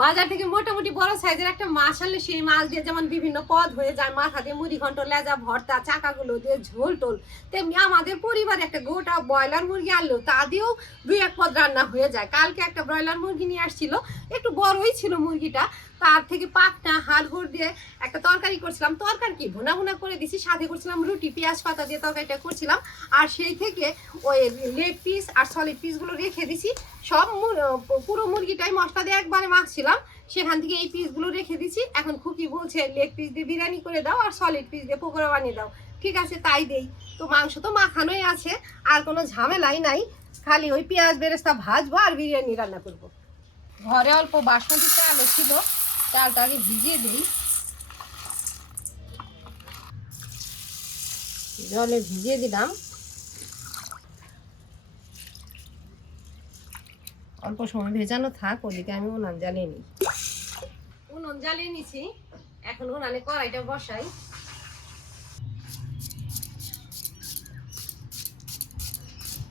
বাজার থেকে মোটামুটি বড় সাইজের একটা মাছ আনলে সেই মাছ দিয়ে যেমন বিভিন্ন পদ হয়ে যায়, মাথা দিয়ে মুড়ি ঘন্ট, লেজা ভর্তা, চাকাগুলো দিয়ে ঝোল টোল, তেমনি আমাদের পরিবারে একটা গোটা ব্রয়লার মুরগি আনলেও তা দিয়েও 2-1 পদ রান্না হয়ে যায়। কালকে একটা ব্রয়লার মুরগি নিয়ে আসছিল, একটু বড়ই ছিল মুরগিটা, তার থেকে পাকনা হাড় হুড় দিয়ে একটা তরকারি করছিলাম। তরকারি কি ভুনা ভুনা করে দিছি, সাথে করছিলাম রুটি, পেঁয়াজ পাতা দিয়ে তরকারিটা করছিলাম। আর সেই থেকে ওই লেগ পিস আর সলিড পিসগুলো রেখে দিছি। সব পুরো মুরগিটাই মশলা দিয়ে একবারে মাখছিলাম, সেখান থেকে এই পিসগুলো রেখে দিছি। এখন খুকি বলছে লেগ পিস দিয়ে বিরিয়ানি করে দাও আর সলিড পিস দিয়ে পকোড়া বানিয়ে দাও। ঠিক আছে, তাই দেই। তো মাংস তো মাখানোই আছে, আর কোনো ঝামেলাই নাই, খালি ওই পেঁয়াজ বেরেস্তা ভাজবো আর বিরিয়ানি রান্না করব। ঘরে অল্প বাসমতি চালও ছিল, চালটা আগে ভিজিয়ে দিই। জলে ভিজিয়ে দিলাম, অল্প সময় ভেজানো থাক, ওদিকে আমি উনান জ্বালিয়ে নিই। উনুন জ্বালিয়ে নিছি, এখন উনানে কড়াইটা বসাই।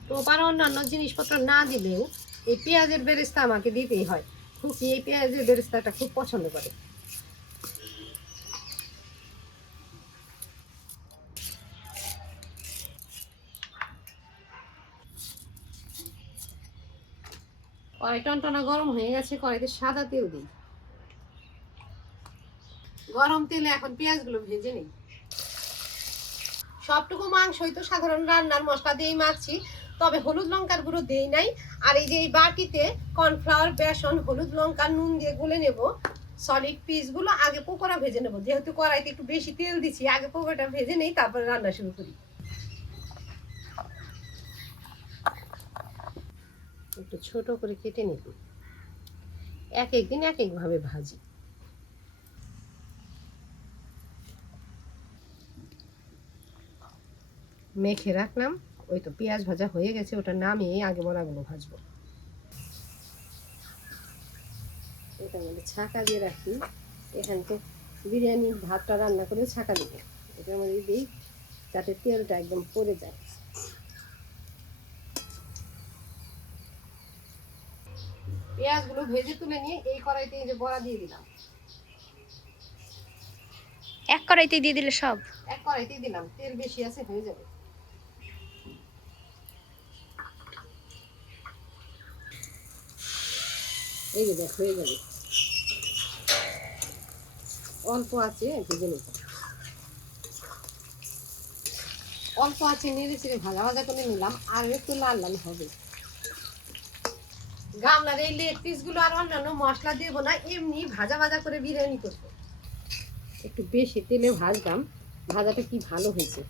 তো আর অন্যান্য জিনিসপত্র না দিলেও এই পেঁয়াজের বেরেস্তা আমাকে দিতেই হয়। খুকি এই পেঁয়াজের বেরেস্তাটা খুব পছন্দ করে। কড়াই টনটনা গরম হয়ে গেছে, কড়াইতে সাদা তেল দিই। গরম তেলে এখন পেঁয়াজগুলো ভেজে নিই। সবটুকু মাংসই তো সাধারণ রান্নার মশলা দিয়েই মাখছি, তবে হলুদ লঙ্কার গুঁড়ো দেই নাই। আর এই যে এই বাটিতে কর্নফ্লাওয়ার, বেসন, হলুদ লঙ্কা, নুন দিয়ে গুলে নেব। সলিড পিসগুলো আগে পকোড়া ভেজে নেব, যেহেতু কড়াইতে একটু বেশি তেল দিচ্ছি, আগে পকোড়াটা ভেজে নেই, তারপরে রান্না শুরু করি। একটু ছোট করে কেটে নেব, এক একদিন এক একভাবে ভাজি। মেখে রাখলাম, ওই তো পেঁয়াজ ভাজা হয়ে গেছে, ওটা নামিয়ে আগে বড়াগুলো ভাজবো। এটার মধ্যে ছাঁকা দিয়ে রাখি, এখান থেকে বিরিয়ানির ভাতটা রান্না করে ছাঁকা দিব, এটার মধ্যে দিই যাতে তেলটা একদম পড়ে যায়। পেঁয়াজগুলো ভেজে তুলে নিয়ে এই কড়াইতে এই যে বড়া দিয়ে দিলাম। এক কড়াইতে দিয়ে দিলে সব? এক কড়াইতে দিলাম, তেল বেশি আছে, হয়ে যাবে। এই যে দেখ হয়ে যাবে, অল্প আছে ভেজে নেব, অল্প আছে নেড়ে চেড়ে ভাজা ভাজা করে নিলাম, আর একটু লাল লাল হবে। গামলার এই লেগ পিসগুলো আর অন্যান্য মশলা দেবো না, এমনি ভাজা ভাজা করে বিরিয়ানি করবো। একটু বেশি তেলে ভাজলাম, ভাজাটা কি ভালো হয়েছে।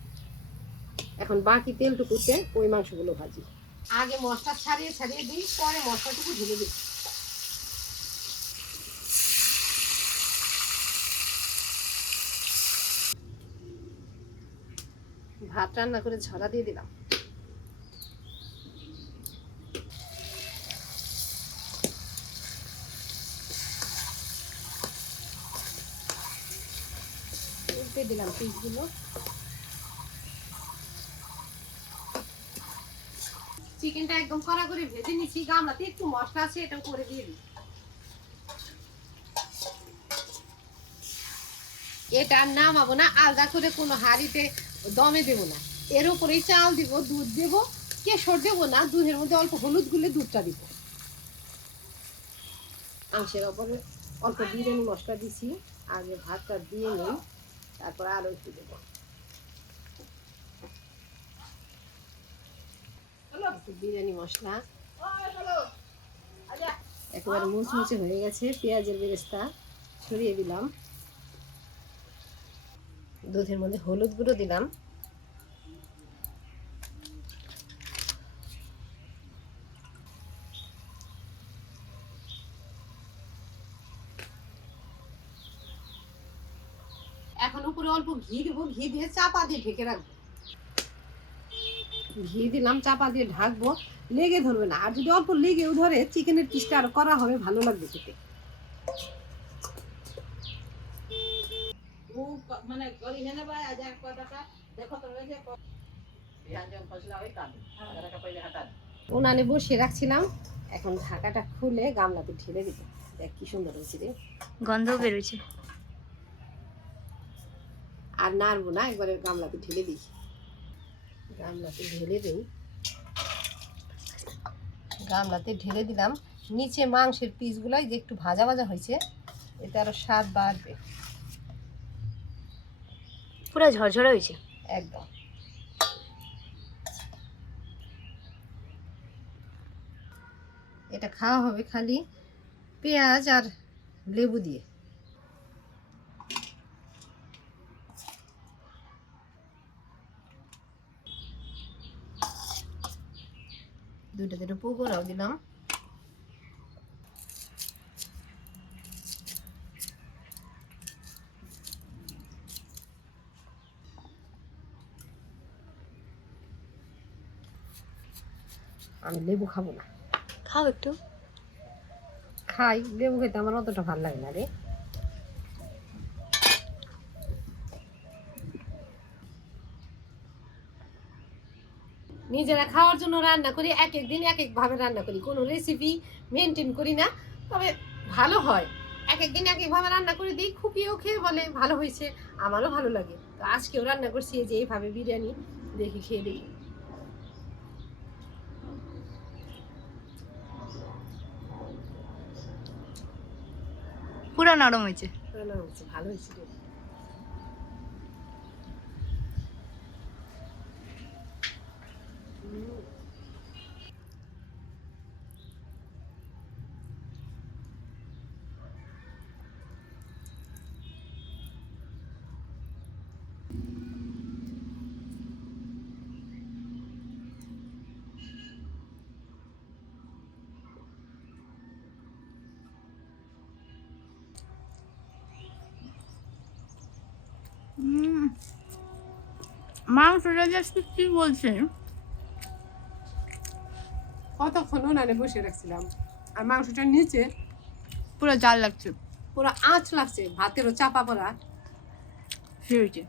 এখন বাকি তেলটুকুতে ওই মাংসগুলো ভাজি। আগে মশলা ছাড়িয়ে ছাড়িয়ে দিই, পরে মশলাটুকু ঢেলে দিই। ভাত রান্না করে ঝরা দিয়ে দিলাম। উল্টে দিলাম পিসগুলো। চিকেনটা একদম কড়া করে ভেজে নিচ্ছি, গামলাতে একটু মশলা আছে, এটাও করে দিয়ে দিই। এটা নামাবো না, আলাদা করে কোনো হাঁড়িতে দমে দেবো না, এর উপরেই চাল দিব, দুধ দেব, কেশর দেবো না, দুধের মধ্যে অল্প হলুদ গুলে দুধটা দিব। মাংসের ওপরে অল্প বিরিয়ানি মশলা দিছি, আগে ভাতটা দিয়ে নিই, তারপর আরো একটু দেবো। বিরিয়ানি মশলা একেবারে মুচমুচে হয়ে গেছে, পেঁয়াজের বেরেস্তা ছড়িয়ে দিলাম, দুধের মধ্যে হলুদ গুঁড়ো দিলাম, এখন উপরে অল্প ঘি দেবো, ঘি দিয়ে চাপা দিয়ে ঢেকে রাখবো। ঘি দিলাম, চাপা দিয়ে ঢাকবো, লেগে ধরবে না, আর যদি অল্প লেগেও ধরে চিকেনের পিসটা আরো করা হবে, ভালো লাগবে খেতে। উনানে বসিয়ে রাখছিলাম, এখন ঢাকাটা খুলে গামলাতে ঢেলে দিব। দেখ কি সুন্দর হয়েছে রে। গন্ধ বেরোচ্ছে। আর নাড়বো না, একবারে গামলাতে ঢেলে দিই। গামলাতে ঢেলে দিই, গামলাতে ঢেলে দিলাম। নিচে মাংসের পিসগুলাই যে একটু ভাজা ভাজা হয়েছে, এতে আরো স্বাদ বাড়বে। পুরো ঝরঝরে হয়েছে একদম। এটা খাওয়া হবে খালি পেঁয়াজ আর লেবু দিয়ে। দুটো দুটো পকোড়াও দিলাম। আমি লেবু খাবো না। খাও একটু। খাই, লেবু খেতে আমার অতটা ভালো লাগে না রে। নিজেরা খাওয়ার জন্য রান্না করি, এক এক দিন এক এক ভাবে রান্না করি, কোনো রেসিপি মেনটেন করি না। তবে ভালো হয়, এক এক দিন এক এক ভাবে রান্না করে দিই। খুকিও খেয়ে বলে ভালো হয়েছে, আমারও ভালো লাগে। তো আজকেও রান্না করছি এই যে এইভাবে বিরিয়ানি, দেখি খেয়ে দেখি। পুরো নরম হয়েছে। রান্না হয়েছে, ভালো হয়েছে রে। মাংসটা জাস্ট কি বলছে, কতক্ষণ উনানে বসে রাখছিলাম, আর মাংসটা নিচে পুরো জাল লাগছে। পুরো আঁচ লাগছে, ভাতেরও চাপা পড়া। সে হয়েছে।